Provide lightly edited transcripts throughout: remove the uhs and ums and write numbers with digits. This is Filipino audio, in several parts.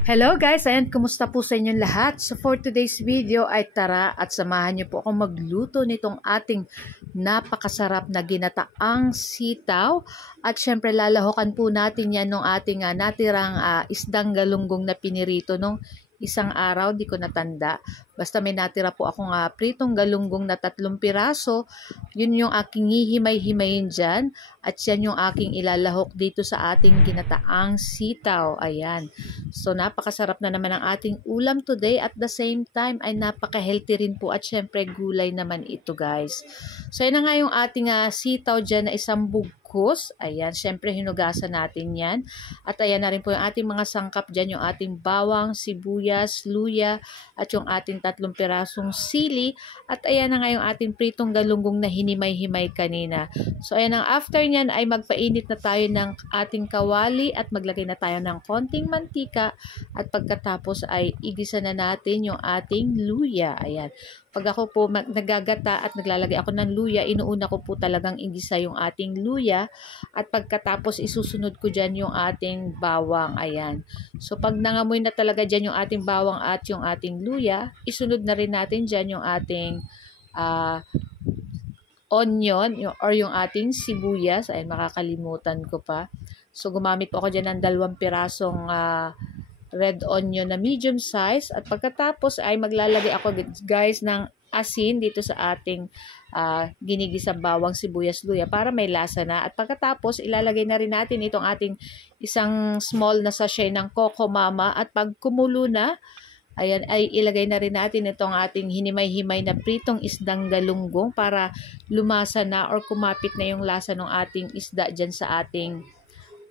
Hello guys, ayan, kumusta po sa inyong lahat? So for today's video ay tara at samahan niyo po akong magluto nitong ating napakasarap na ginataang sitaw. At syempre lalahokan po natin yan ng ating natirang isdang galunggong na pinirito nung isang araw, di ko natanda. Basta may natira po akong pritong galunggong na 3 piraso. Yun yung aking hihimay-himayin dyan. At yan yung aking ilalahok dito sa ating ginataang sitaw. Ayan. So napakasarap na naman ang ating ulam today. At the same time ay napaka-healthy rin po. At syempre gulay naman ito guys. So yan na nga yung ating sitaw dyan na isang bugkos. Ayan. Syempre hinugasan natin yan. At ayan na rin po yung ating mga sangkap dyan. Yung ating bawang, sibuyas, luya. At yung ating 3 pirasong sili. At ayan na nga yung ating pritong galunggong na hinimay-himay kanina. So ayan ang after nyan ay magpainit na tayo ng ating kawali at maglagay na tayo ng konting mantika. At pagkatapos ay igisa na natin yung ating luya. Ayan. Pag ako po nagagata at naglalagay ako ng luya, inuuna ko po talagang igisa yung ating luya. At pagkatapos isusunod ko dyan yung ating bawang. Ayan. So pag nangamoy na talaga dyan yung ating bawang at yung ating luya, isunod na rin natin dyan yung ating onion or yung ating sibuyas. Ayan, makakalimutan ko pa. So gumamit po ako dyan ng 2 pirasong red onion na medium size. At pagkatapos ay maglalagay ako guys ng asin dito sa ating ginigisang bawang, sibuyas, luya para may lasa na. At pagkatapos ilalagay na rin natin itong ating isang small na sachet ng Coco Mama. At pag kumulo na, ayan, ay ilagay na rin natin itong ating hinimay-himay na pritong isdang galunggong para lumasa na or kumapit na yung lasa ng ating isda dyan sa ating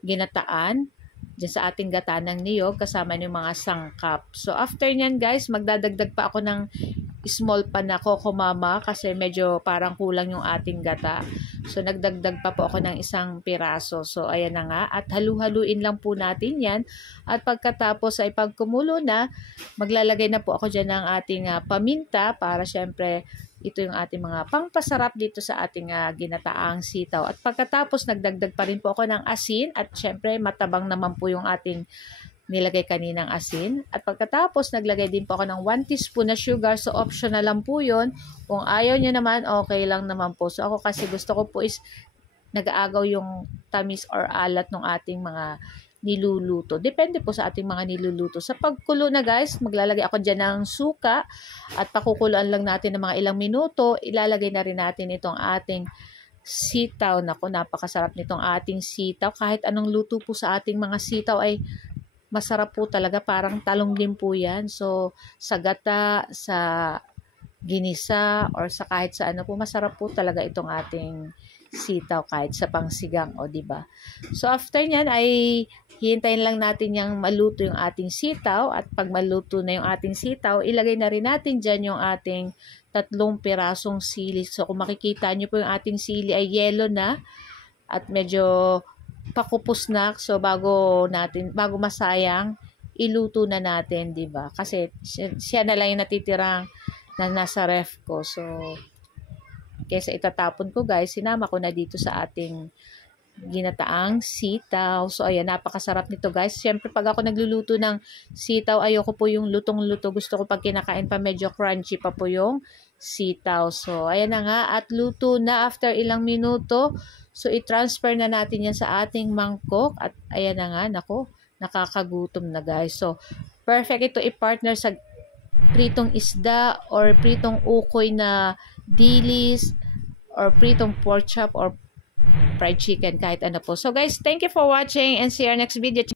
ginataan. Diyan sa ating gata ng niyog kasama yung mga sangkap. So after nyan guys, magdadagdag pa ako ng small pa na Coco Mama kasi medyo parang kulang yung ating gata. So nagdagdag pa po ako ng 1 piraso. So ayan na nga. At halu-haluin lang po natin yan. At pagkatapos ay pagkumulo na, maglalagay na po ako dyan ng ating paminta para syempre ito yung ating mga pangpasarap dito sa ating ginataang sitaw. At pagkatapos nagdagdag pa rin po ako ng asin at syempre matabang naman po yung ating nilagay kaninang asin. At pagkatapos naglagay din po ako ng 1 teaspoon na sugar. So optional lang po yun. Kung ayaw nyo naman, okay lang naman po. So ako kasi gusto ko po is nag-aagaw yung tamis or alat ng ating mga niluluto. Depende po sa ating mga niluluto. Sa pagkulo na guys, maglalagay ako dyan ng suka at pakukuluan lang natin ng mga ilang minuto. Ilalagay na rin natin itong ating sitaw. Naku, napakasarap nitong ating sitaw. Kahit anong luto po sa ating mga sitaw ay masarap po talaga. Parang talong din po yan. So, sa gata, sa ginisa, or sa kahit sa ano po, masarap po talaga itong ating sitaw kahit sa pangsigang, o diba? So after nyan ay hihintayin lang natin yung maluto yung ating sitaw. At pag maluto na yung ating sitaw, ilagay na rin natin dyan yung ating 3 pirasong sili. So kung makikita nyo po yung ating sili ay yellow na at medyo pakupos na. So bago masayang, iluto na natin, diba? Kasi siya na lang yung natitirang na nasa ref ko. So kaysa itatapon ko guys, sinama ko na dito sa ating ginataang sitaw. So ayan, napakasarap nito guys. Siyempre pag ako nagluluto ng sitaw, ayoko po yung lutong-luto. Gusto ko pag kinakain pa medyo crunchy pa po yung sitaw. So ayan na nga, at luto na after ilang minuto. So i-transfer na natin yan sa ating mangkok. At ayan na nga, nako, nakakagutom na guys. So perfect ito i-partner sa pritong isda or pritong ukoy na dilis or pritong pork chop or fried chicken, kahit ano po. So guys, thank you for watching and see you next video.